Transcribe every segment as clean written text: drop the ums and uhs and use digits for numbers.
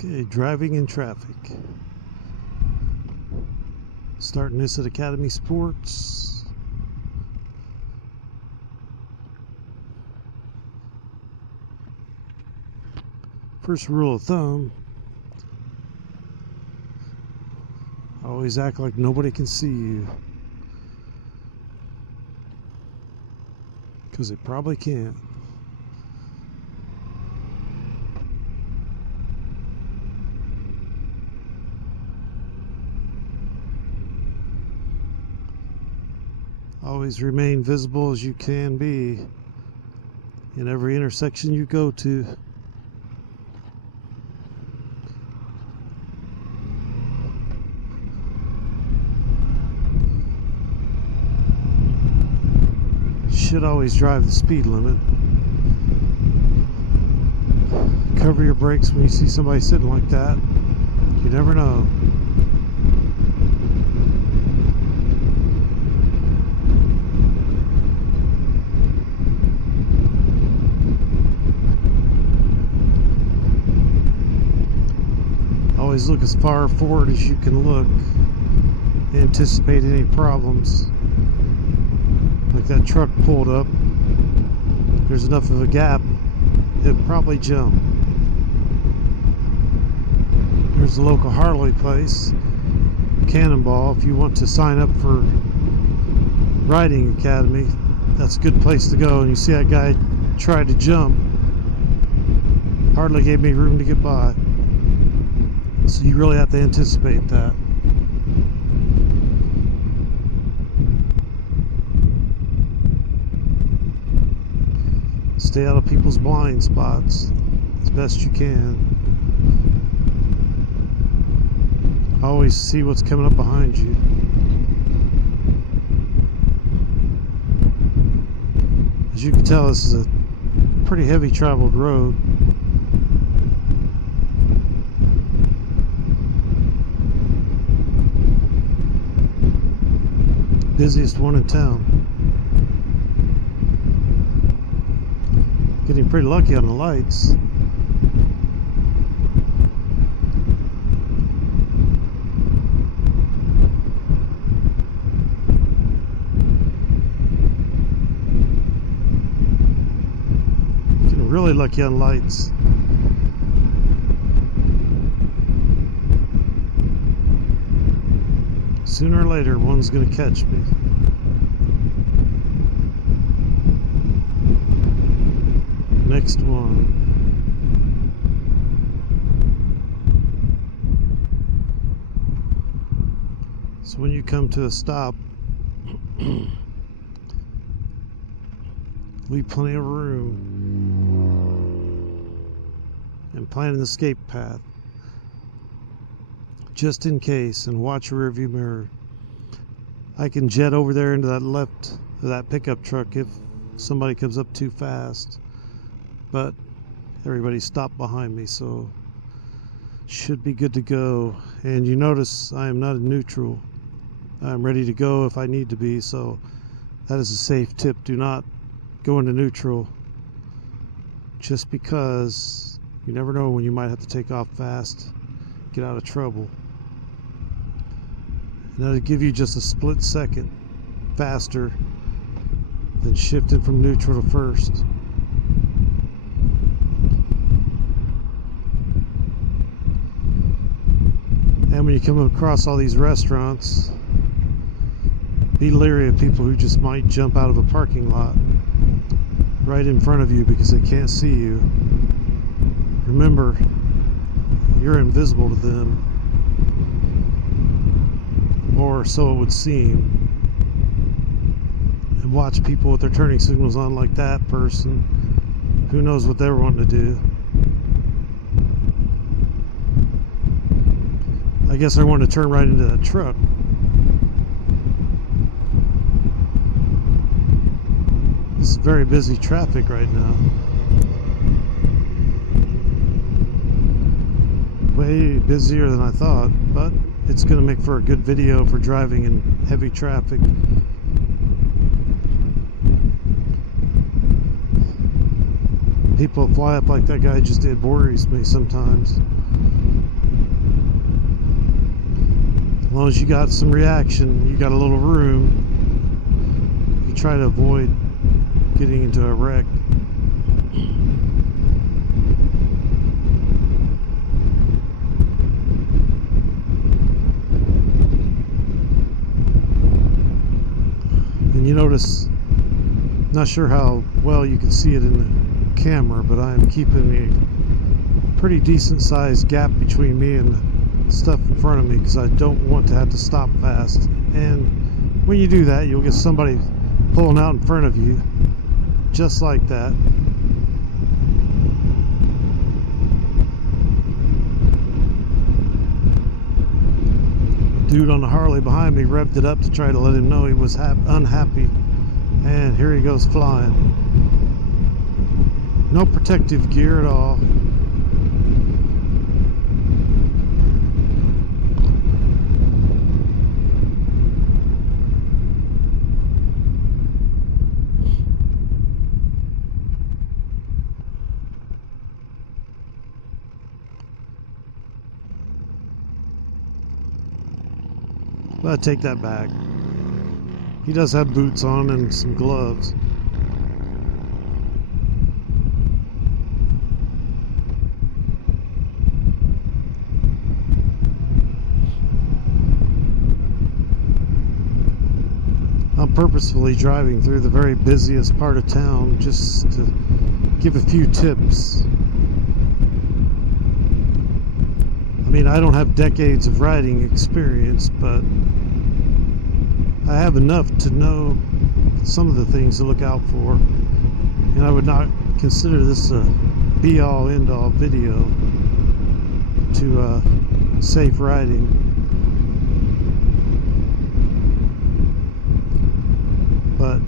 Okay, driving in traffic. Starting this at Academy Sports. First rule of thumb, always act like nobody can see you. Because they probably can't. Always remain visible as you can be in every intersection you go to. Should always drive the speed limit. Cover your brakes when you see somebody sitting like that. You never know. Always look as far forward as you can look. Anticipate any problems. Like that truck pulled up. There's enough of a gap, it'd probably jump. There's the local Harley place, Cannonball. If you want to sign up for Riding Academy, that's a good place to go. And you see that guy try to jump, hardly gave me room to get by. So you really have to anticipate that. Stay out of people's blind spots as best you can. Always see what's coming up behind you. As you can tell, this is a pretty heavy traveled road. Busiest one in town. Getting pretty lucky on the lights. Getting really lucky on lights. Sooner or later, one's gonna catch me. Next one. So when you come to a stop, leave plenty of room and plan an escape path just in case, and watch your rearview mirror. I can jet over there into that left of that pickup truck if somebody comes up too fast. But everybody stopped behind me, so should be good to go. And you notice I am not in neutral. I'm ready to go if I need to be, so that is a safe tip. Do not go into neutral, just because you never know when you might have to take off fast, get out of trouble. And that'll give you just a split second faster than shifting from neutral to first. And when you come across all these restaurants, be leery of people who just might jump out of a parking lot right in front of you because they can't see you. Remember, you're invisible to them, or so it would seem. And watch people with their turning signals on like that person. Who knows what they're wanting to do. I guess I wanted to turn right into that truck. This is very busy traffic right now. Way busier than I thought, but it's going to make for a good video for driving in heavy traffic. People fly up like that guy just did worries me sometimes. long as you got some reaction, you got a little room, you try to avoid getting into a wreck. And you notice, not sure how well you can see it in the camera, but I'm keeping a pretty decent sized gap between me and the stuff in front of me because I don't want to have to stop fast. And when you do that, you'll get somebody pulling out in front of you just like that. Dude on the Harley behind me revved it up to try to let him know he was unhappy, and here he goes flying. No protective gear at all. But I take that back. He does have boots on and some gloves. I'm purposefully driving through the very busiest part of town just to give a few tips. I mean, I don't have decades of riding experience, but I have enough to know some of the things to look out for. And I would not consider this a be-all, end-all video to safe riding. But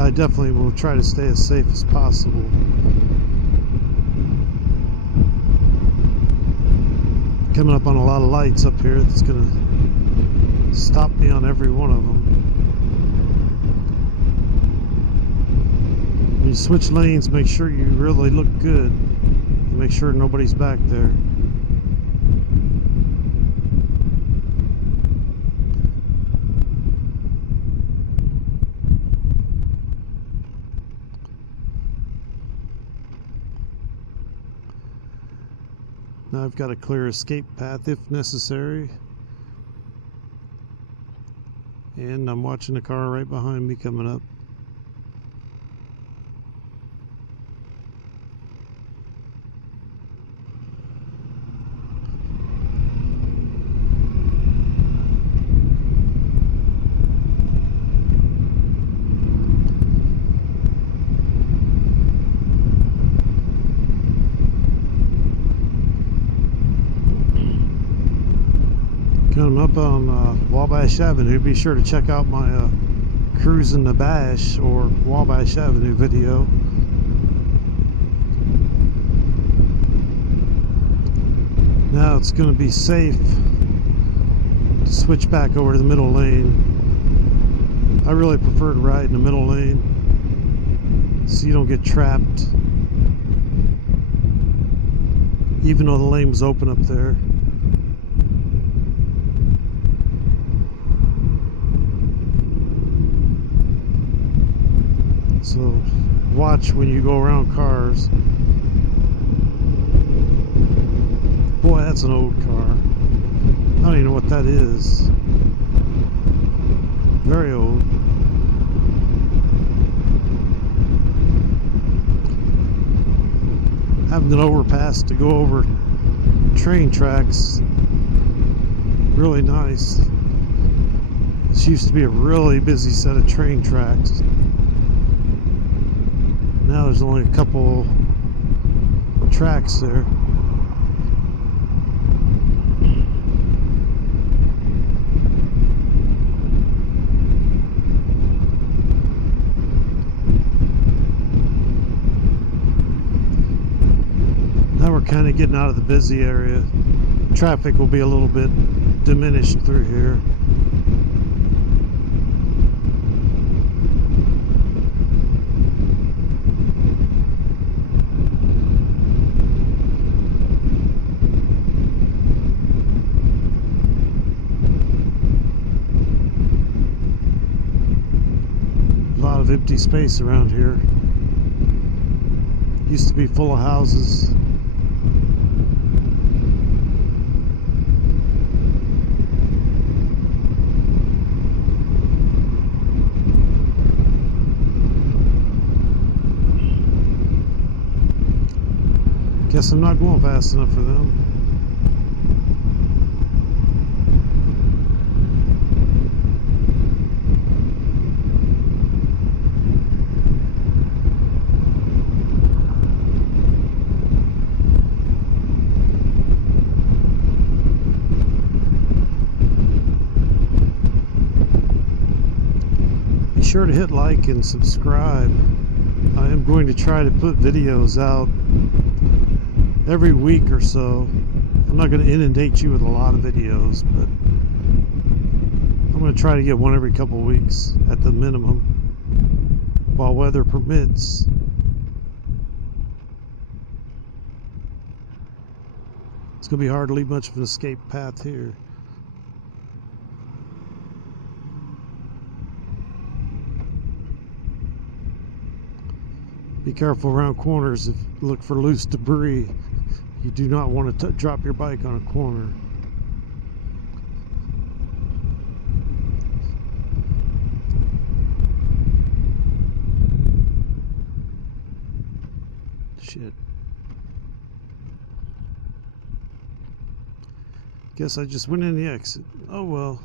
I definitely will try to stay as safe as possible. Coming up on a lot of lights up here that's going to stop me on every one of them. When you switch lanes, make sure you really look good. Make sure nobody's back there. Now I've got a clear escape path if necessary. And I'm watching the car right behind me coming up. Coming up on Wabash Avenue, be sure to check out my Cruising the Bash or Wabash Avenue video. Now it's going to be safe to switch back over to the middle lane. I really prefer to ride in the middle lane so you don't get trapped, even though the lane was open up there. So watch when you go around cars. Boy, that's an old car. I don't even know what that is. Very old. Having an overpass to go over train tracks, really nice. This used to be a really busy set of train tracks. Now there's only a couple tracks there. Now we're kind of getting out of the busy area. Traffic will be a little bit diminished through here. lot of empty space around here. Used to be full of houses. Guess I'm not going fast enough for them. Be sure to hit like and subscribe. I am going to try to put videos out every week or so. I'm not going to inundate you with a lot of videos, but I'm going to try to get one every couple weeks at the minimum, while weather permits. It's going to be hard to leave much of an escape path here. Be careful around corners. If you look for loose debris, you do not want to drop your bike on a corner. Shit. Guess I just went in the exit. Oh well.